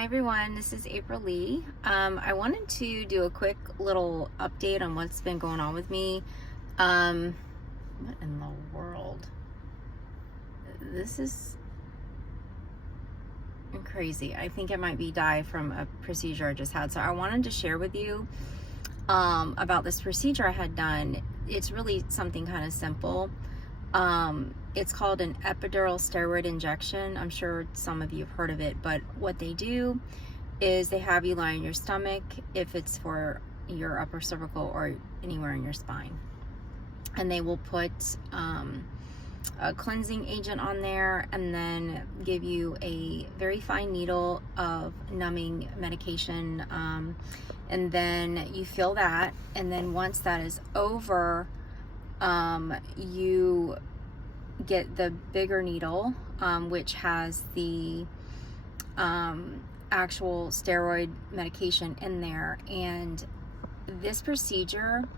Hi everyone, this is April Lee. I wanted to do a quick little update on what's been going on with me. What in the world? This is crazy. I think it might be dye from a procedure I just had. So I wanted to share with you about this procedure I had done. It's really something kind of simple. It's called an epidural steroid injection. I'm sure some of you have heard of it, but what they do is they have you lie on your stomach if it's for your upper cervical or anywhere in your spine. And they will put a cleansing agent on there and then give you a very fine needle of numbing medication. And then you feel that. And then once that is over, you get the bigger needle, which has the actual steroid medication in there. And this procedure,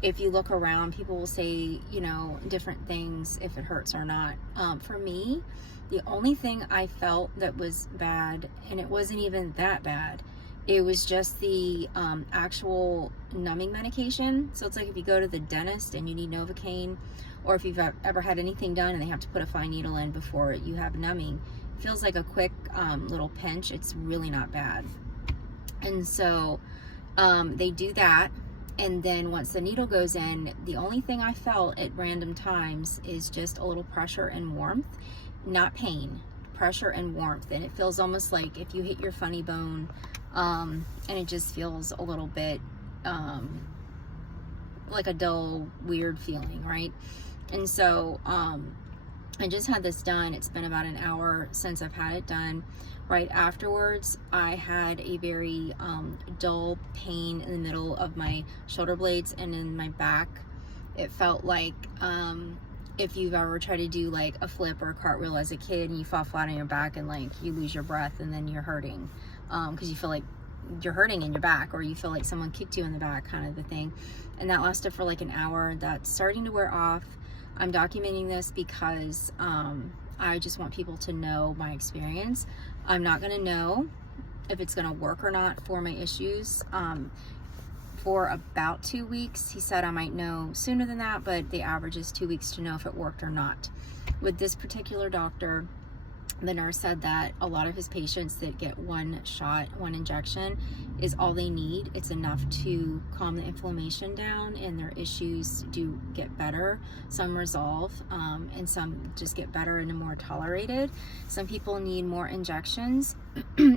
if you look around, people will say, you know, different things if it hurts or not. For me, the only thing I felt that was bad, and it wasn't even that bad, it was just the actual numbing medication. So it's like if you go to the dentist and you need Novocaine, or if you've ever had anything done and they have to put a fine needle in before you have numbing, it feels like a quick little pinch. It's really not bad. And so they do that. And then once the needle goes in, the only thing I felt at random times is just a little pressure and warmth, not pain, pressure and warmth. And it feels almost like if you hit your funny bone, and it just feels a little bit like a dull, weird feeling, right? And so I just had this done. It's been about an hour since I've had it done. Right afterwards, I had a very dull pain in the middle of my shoulder blades and in my back. It felt like if you've ever tried to do like a flip or a cartwheel as a kid and you fall flat on your back and like you lose your breath and then you're hurting because you feel like you're hurting in your back, or you feel like someone kicked you in the back, kind of a thing. And that lasted for like an hour. That's starting to wear off. I'm documenting this because I just want people to know my experience. I'm not going to know if it's going to work or not for my issues for about 2 weeks. He said I might know sooner than that, but the average is 2 weeks to know if it worked or not. With this particular doctor, the nurse said that a lot of his patients that get one shot, one injection, is all they need. It's enough to calm the inflammation down and their issues do get better. Some resolve and some just get better and more tolerated. Some people need more injections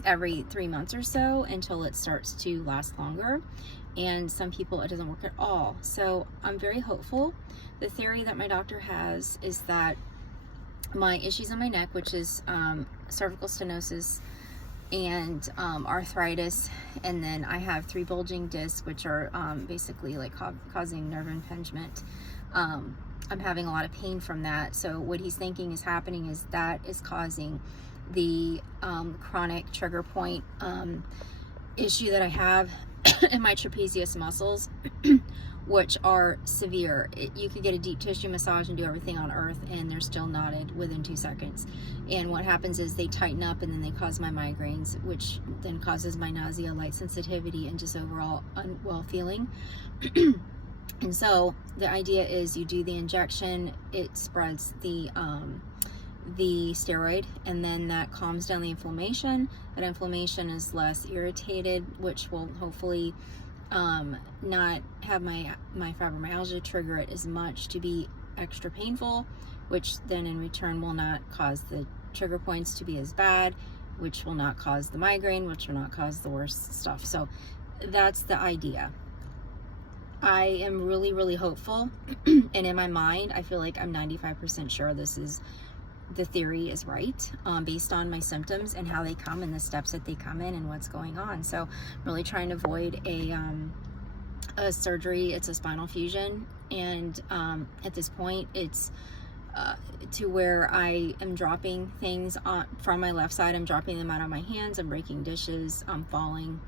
every 3 months or so until it starts to last longer. And some people, it doesn't work at all. So I'm very hopeful. The theory that my doctor has is that my issues in my neck, which is cervical stenosis and arthritis, and then I have 3 bulging discs, which are basically like causing nerve impingement. I'm having a lot of pain from that. So what he's thinking is happening is that is causing the chronic trigger point issue that I have in my trapezius muscles, which are severe. You could get a deep tissue massage and do everything on earth and they're still knotted within 2 seconds. And what happens is they tighten up and then they cause my migraines, which then causes my nausea, light sensitivity, and just overall unwell feeling. And so the idea is you do the injection, it spreads the steroid, and then that calms down the inflammation. That inflammation is less irritated, which will hopefully not have my fibromyalgia trigger it as much to be extra painful, which then in return will not cause the trigger points to be as bad, which will not cause the migraine, which will not cause the worst stuff. So that's the idea. I am really, really hopeful. And in my mind, I feel like I'm 95% sure the theory is right, based on my symptoms and how they come and the steps that they come in and what's going on. So I'm really trying to avoid a surgery. It's a spinal fusion, and at this point it's to where I am dropping things from my left side. I'm dropping them out of my hands. I'm breaking dishes. I'm falling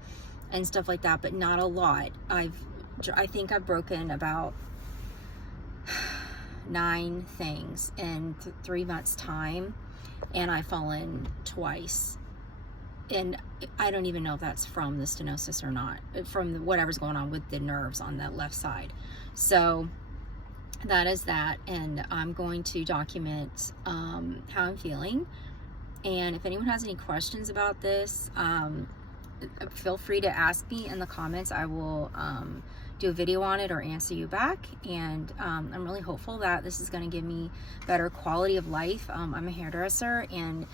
and stuff like that, but not a lot. I think I've broken about 9 things in 3 months time, and I've fallen twice and I don't even know if that's from the stenosis or not, from whatever's going on with the nerves on that left side. So that is that, and I'm going to document how I'm feeling. And if anyone has any questions about this, feel free to ask me in the comments. I will do a video on it or answer you back. And I'm really hopeful that this is going to give me better quality of life. I'm a hairdresser, and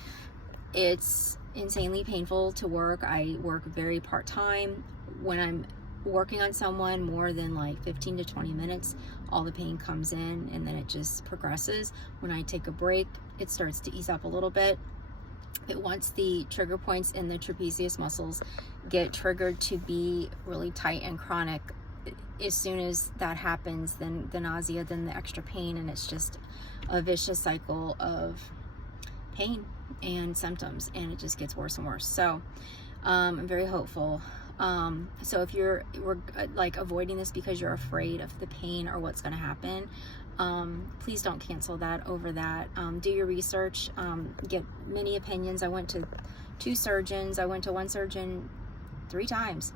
it's insanely painful to work. I work very part-time. When I'm working on someone more than like 15 to 20 minutes, all the pain comes in, and then it just progresses. When I take a break, it starts to ease up a little bit. But once the trigger points in the trapezius muscles get triggered to be really tight and chronic, as soon as that happens, then the nausea, then the extra pain, and it's just a vicious cycle of pain and symptoms, and it just gets worse and worse. So I'm very hopeful. So if we're like avoiding this because you're afraid of the pain or what's going to happen, please don't cancel that over that. Do your research, get many opinions. I went to 2 surgeons. I went to one surgeon 3 times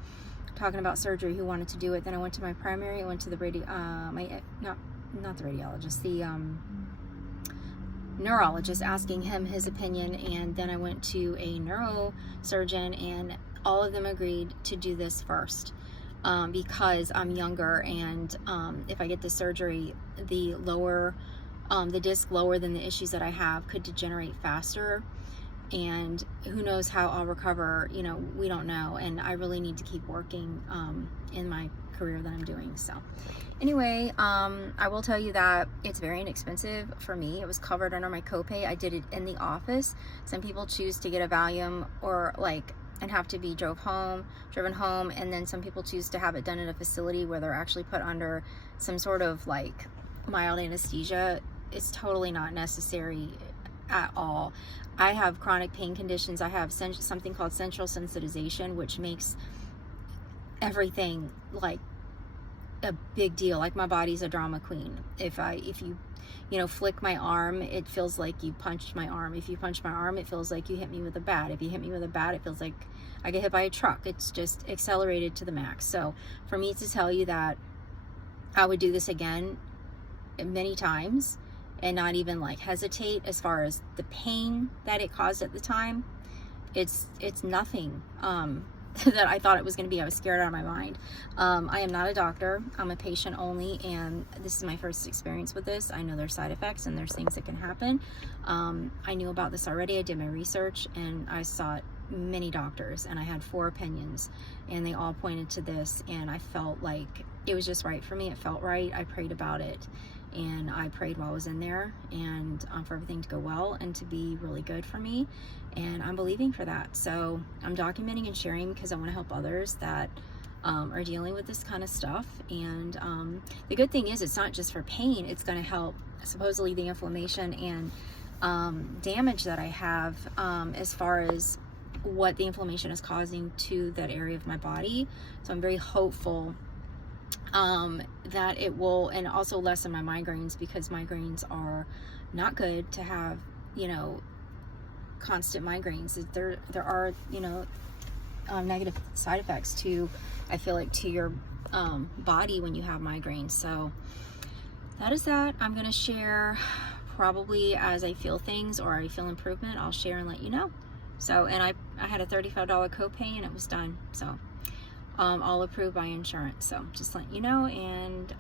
talking about surgery who wanted to do it. Then I went to my primary. I went to the not the radiologist, the neurologist, asking him his opinion. And then I went to a neurosurgeon, and all of them agreed to do this first. Because I'm younger, and if I get the surgery, the disc lower than the issues that I have could degenerate faster, and who knows how I'll recover. You know, we don't know, and I really need to keep working in my career that I'm doing. So anyway, I will tell you that it's very inexpensive for me. It was covered under my copay. I did it in the office. Some people choose to get a Valium or and have to be driven home, and then some people choose to have it done at a facility where they're actually put under some sort of like mild anesthesia. It's totally not necessary at all. I have chronic pain conditions. I have something called central sensitization, which makes everything like a big deal. Like, my body's a drama queen. If you flick my arm, it feels like you punched my arm. If you punch my arm, it feels like you hit me with a bat. If you hit me with a bat, it feels like I get hit by a truck. It's just accelerated to the max. So for me to tell you that I would do this again many times and not even hesitate as far as the pain that it caused at the time, it's nothing that I thought it was going to be. I was scared out of my mind. I am not a doctor. I'm a patient only, and this is my first experience with this. I know there's side effects and there's things that can happen. I knew about this already. I did my research, and I sought many doctors, and I had 4 opinions, and they all pointed to this, and I felt like it was just right for me. It felt right. I prayed about it, and I prayed while I was in there, and for everything to go well and to be really good for me, and I'm believing for that. So I'm documenting and sharing because I want to help others that are dealing with this kind of stuff. And the good thing is, it's not just for pain. It's going to help supposedly the inflammation and damage that I have as far as what the inflammation is causing to that area of my body. So I'm very hopeful that it will, and also lessen my migraines, because migraines are not good to have, constant migraines. There are, negative side effects to, I feel like, to your body when you have migraines. So that is that. I'm going to share probably as I feel things or I feel improvement. I'll share and let you know. So, and I had a $35 copay, and it was done. So all approved by insurance. So just let you know, and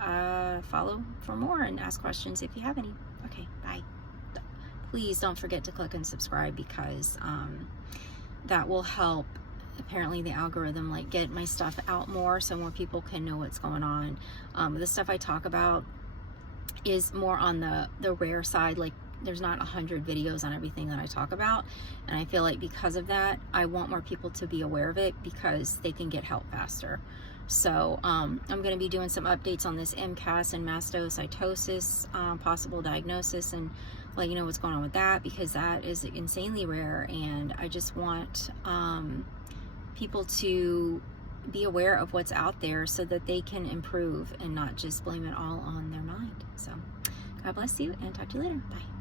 follow for more and ask questions if you have any. Okay, bye. Please don't forget to click and subscribe, because that will help, apparently, the algorithm get my stuff out more, so more people can know what's going on. The stuff I talk about is more on the rare side. There's not 100 videos on everything that I talk about, and I feel like because of that, I want more people to be aware of it, because they can get help faster. So I'm going to be doing some updates on this MCAS and mastocytosis possible diagnosis, and let you know what's going on with that, because that is insanely rare, and I just want people to be aware of what's out there so that they can improve and not just blame it all on their mind. So God bless you, and talk to you later. Bye.